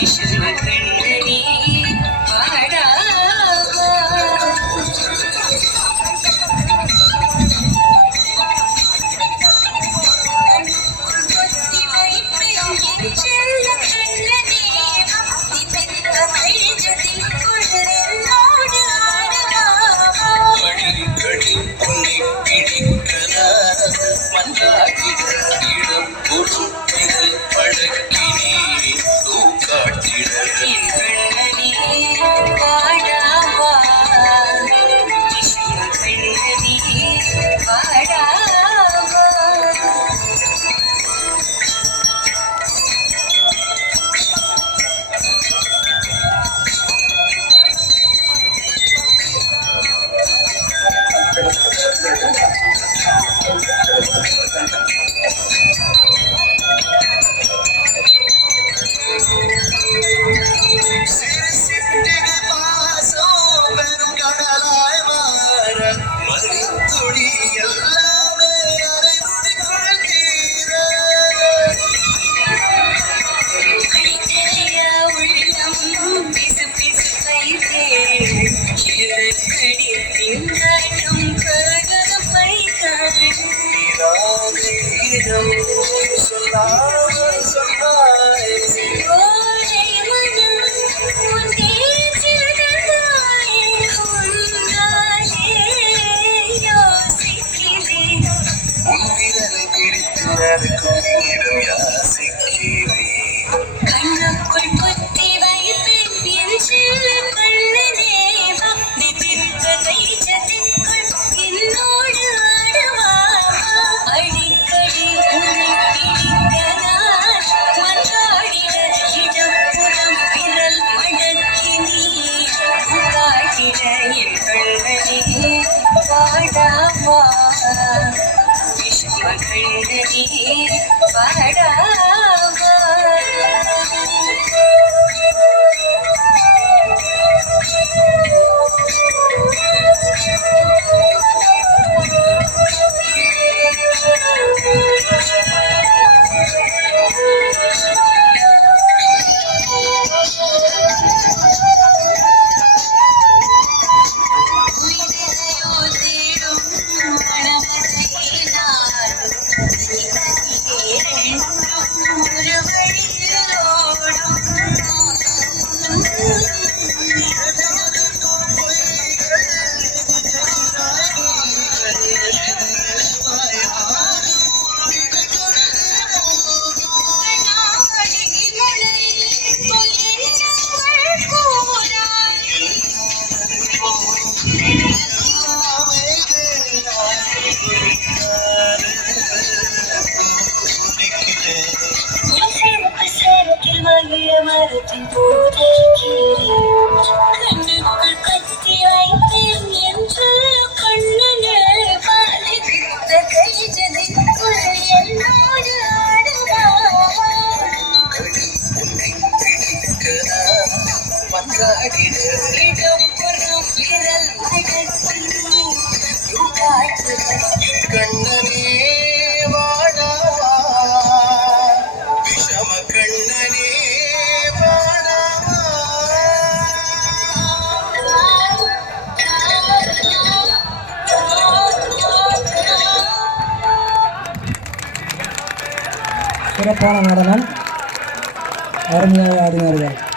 we should do a. சொல்லாத பாடாமா விஷ்ணு கண்ணி பாடா Eu sei o que vai me amar o tempo கண்ணனே வாடா. விஷம கண்ணனே வாடா. சிறப்பான நடனம். அருமையாக ஆடினார்கள்.